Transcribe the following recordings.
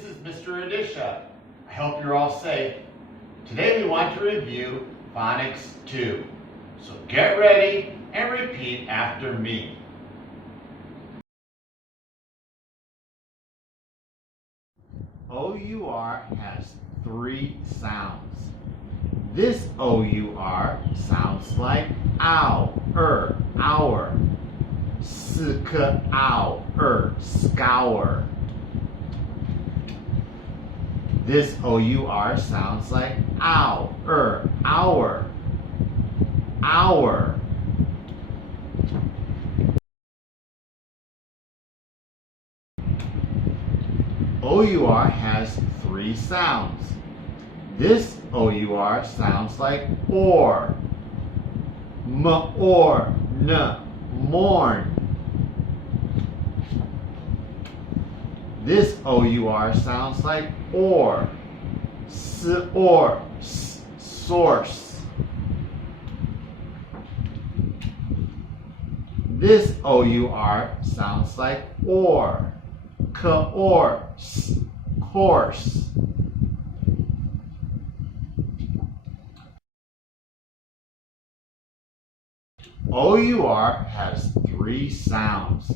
This is Mr. Adisha. I hope you're all safe. Today we want to review Phonics 2. So get ready and repeat after me. O-U-R has 3 sounds. This O-U-R sounds like ow, hour. Ow, scour. This O-U-R sounds like ow, hour. O-U-R has 3 sounds. This O-U-R sounds like or. Mourn. This O-U-R sounds like or. Source. This O-U-R sounds like or. Course. O-U-R has 3 sounds.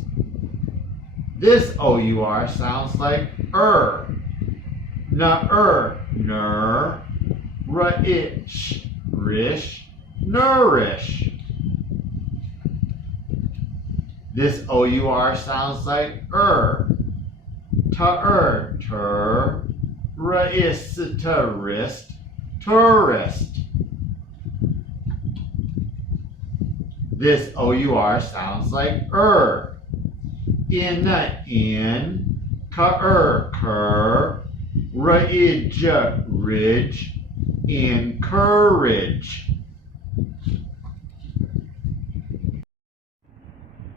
This O-U-R sounds like ner, rish, nourish. This O-U-R sounds like tourist. This O-U-R sounds like ridge, encourage.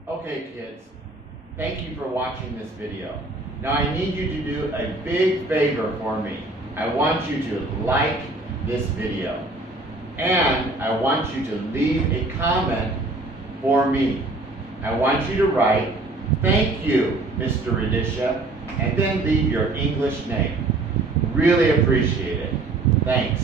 Okay kids, thank you for watching this video. Now I need you to do a big favor for me. I want you to like this video. And I want you to leave a comment for me. I want you to write, "Thank you, Mr. Adisha," and then leave your English name. Really appreciate it. Thanks.